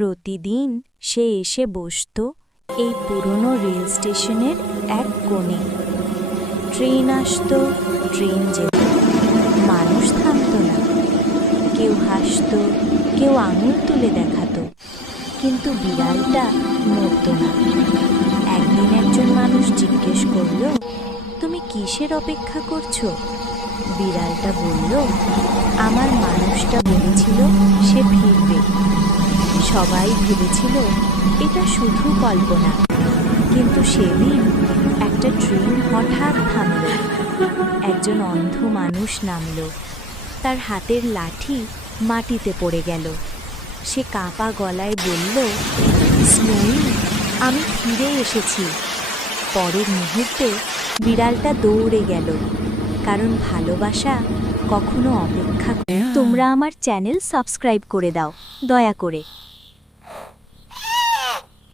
প্রতিদিন সে এসে বসত এই পুরনো রেল স্টেশনের এক কোণে। ট্রেন আসতো, ট্রেন যেত, মানুষ থামত না। কেউ হাসত, কেউ আঙুল তুলে দেখাতো, কিন্তু বিড়ালটা নড়ত না। একদিন একজন মানুষ জিজ্ঞেস করল, তুমি কিসের অপেক্ষা করছো? বিড়ালটা বলল, আমার মানুষটা বলেছিল সে ফিরবে। সবাই ভেবেছিল এটা শুধু কল্পনা, কিন্তু সেদিন একটা ট্রেন হঠাৎ থামল। একজন অন্ধ মানুষ নামল, তার হাতের লাঠি মাটিতে পড়ে গেল। সে কাঁপা গলায় বলল, স্নোই, আমি ফিরে এসেছি। পরের মুহূর্তে বিড়ালটা দৌড়ে গেল, কারণ ভালোবাসা কখনো অপেক্ষা। তোমরা আমার চ্যানেল সাবস্ক্রাইব করে দাও দয়া করে।